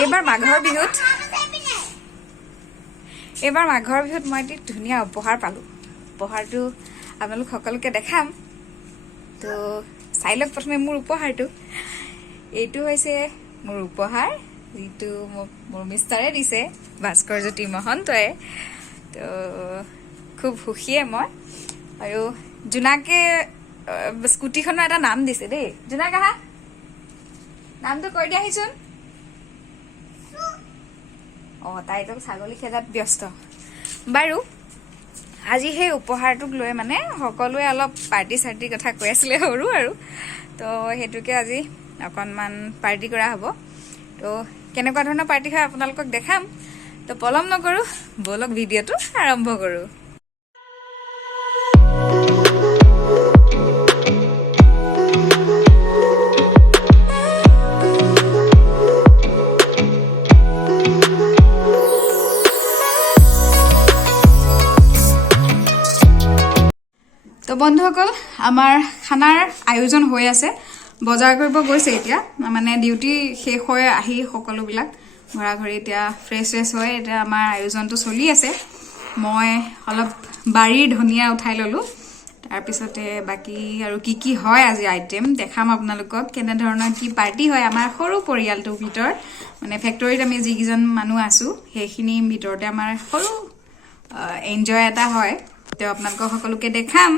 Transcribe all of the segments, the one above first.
এইবাৰ মাঘৰ বিহুত মই এটি ধুনীয়া উপহাৰ পালোঁ। উপহাৰটো আপোনালোক সকলোকে দেখাম। তো চাই লওক প্ৰথমে মোৰ উপহাৰটো। এইটো হৈছে মোৰ উপহাৰ, যিটো মোৰ মিষ্টাৰে দিছে, ভাস্কৰজ্যোতি মহন্তই। তো খুব সুখীয়ে মই। আৰু জোনাকে স্কুটিখনৰ এটা নাম দিছে দেই। জোনাক আহা, নামটো কৈ দিয়াহিচোন। তাইতো ছাগলী খেদাত ব্যস্ত। বাৰু আজি সেই উপহাৰটোক লৈ মানে সকলোৱে অলপ পাৰ্টি চাৰ্টিৰ কথা কৈ আছিলে, সৰু আৰু। তো সেইটোকে আজি অকণমান পাৰ্টি কৰা হ'ব। তো কেনেকুৱা ধৰণৰ পাৰ্টি হয় আপোনালোকক দেখাম। তো পলম নকৰোঁ, ব'লক ভিডিঅ'টো আৰম্ভ কৰোঁ। তো বন্ধুসকল, আমাৰ খানাৰ আয়োজন হৈ আছে। বজাৰ কৰিব গৈছে এতিয়া, মানে ডিউটি শেষ হৈ আহি সকলোবিলাক ঘৰা ঘৰি এতিয়া ফ্ৰেছ হৈ এতিয়া আমাৰ আয়োজনটো চলি আছে। মই অলপ বাৰীৰ ধনিয়া উঠাই ল'লোঁ। তাৰপিছতে বাকী আৰু কি হয় আজি আইটেম দেখাম আপোনালোকক। কেনেধৰণৰ কি পাৰ্টি হয় আমাৰ সৰু পৰিয়ালটোৰ ভিতৰত, মানে ফেক্টৰীত আমি যিকেইজন মানুহ আছোঁ সেইখিনিৰ ভিতৰতে আমাৰ সৰু এনজয় এটা হয়। তো আপোনালোকক সকলোকে দেখাম।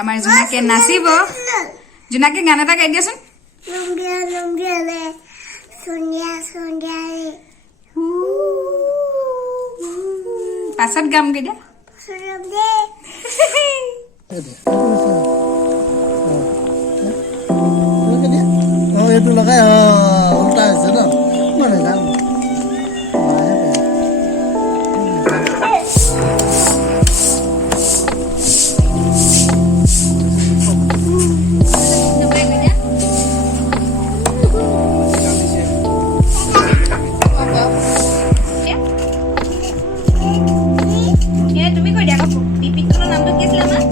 আমাৰ জোনাকে নাচিব। জোনাকে গান এটা গাই দিয়াচোন। পাছত গামগে দিয়া। এইটো লগাই উল্টা হৈছে ন, মানে যাম। তুমি কৈ দিয়া আকৌ পিপিকনৰ নামটো কি আছিলে আমাৰ?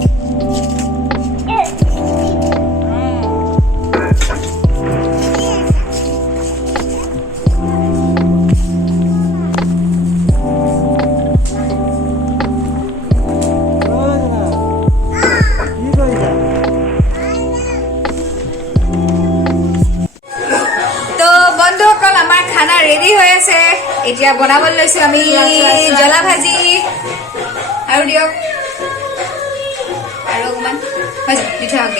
বন্ধুসকল, আমাৰ খানা ৰেডি হৈ আছে। এতিয়া বনাবলৈ লৈছো আমি জ্বলা ভাজি। আৰু দিয়ক আৰু অকণমান দি থৈ আহক।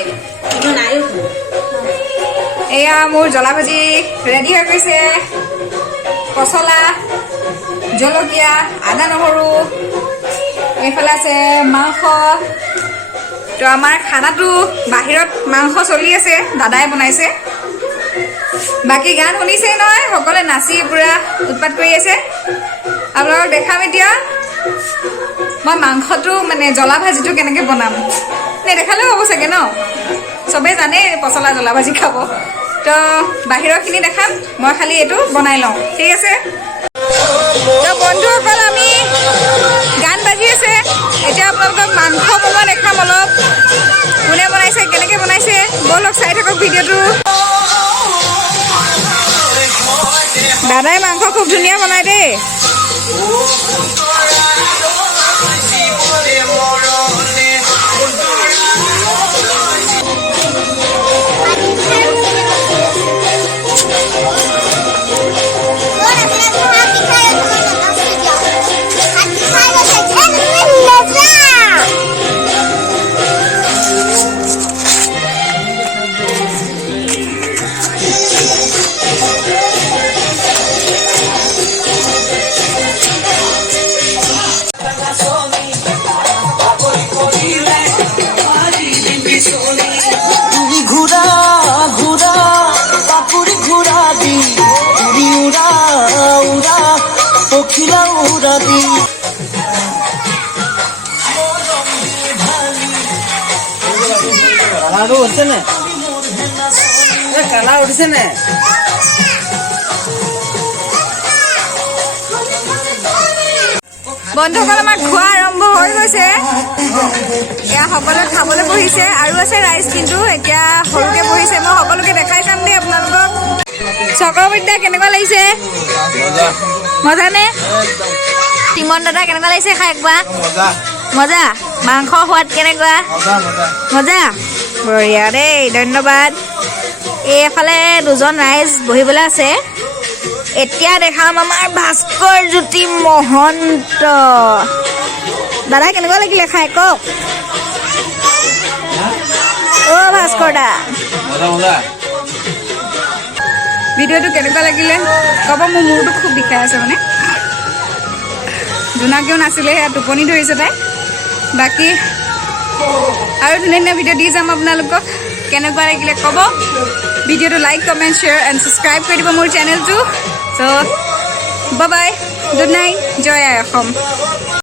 এয়া মোৰ জ্বলা ভাজি ৰেডি হৈ গৈছে। পচলা, জলকীয়া, আদা নহৰু, এইফালে আছে মাংস। তো আমাৰ খানাটো বাহিৰত মাংস চলি আছে, দাদাই বনাইছে। বাকী গান শুনিছে নহয়, সকলোৱে নাচি পুৰা উৎপাত কৰি আছে। আপোনালোকক দেখাম এতিয়া মই মাংসটো, মানে জ্বলা ভাজিটো কেনেকৈ বনাম। নেদেখালেও হ'ব চাগে ন, চবেই জানেই পচলা জ্বলা ভাজি খাব। তো বাহিৰৰখিনি দেখাম, মই খালি এইটো বনাই লওঁ, ঠিক আছে। তো বন্ধুসকল, আমি গান বাজি আছে। এতিয়া আপোনালোকক মাংস বনোৱা দেখাম অলপ। কোনে বনাইছে, কেনেকৈ বনাইছে, ব'লক চাই থাকক ভিডিঅ'টো। দাদাই মাংস খুব ধুনীয়া বনাই দেই। কালাৰটো উঠিছে নে? কালাৰ উঠিছে নে? বন্ধুসকল, আমাৰ খোৱা আৰম্ভ হৈ গৈছে। এয়া সকলোৱে খাবলৈ বহিছে। আৰু আছে ৰাইজ, কিন্তু এতিয়া সৰুকৈ বহিছে। মই সকলোকে দেখাই চাম দেই আপোনালোকক। চক্ৰৱৰ্তী দা কেনেকুৱা লাগিছে মজা নে তিমন দাদা কেনেকুৱা লাগিছে খাই একবাৰ মজা মাংস সোৱাদ কেনেকুৱা মজা বঢ়িয়া দেই ধন্যবাদ এইফালে দুজন ৰাইজ বহিবলৈ আছে এতিয়া দেখাম আমাৰ ভাস্কৰ জ্যোতি মহন্ত দাদা কেনেকুৱা লাগিলে খাই কওক অ' ভাস্কৰ দা ভিডিঅ'টো কেনেকুৱা লাগিলে ক'ব মোৰ মূৰটো খুব বিষাই আছে মানে জোনাকিও নাছিলে সেয়া টোপনি ধৰিছে তাই বাকী আৰু ধুনীয়া ধুনীয়া ভিডিঅ' দি যাম আপোনালোকক কেনেকুৱা লাগিলে ক'ব ভিডিঅ'টো like comment share and subscribe কৰি দিব মোৰ চেনেলটো চ' বাই বাই গুড নাইট জয় আই অসম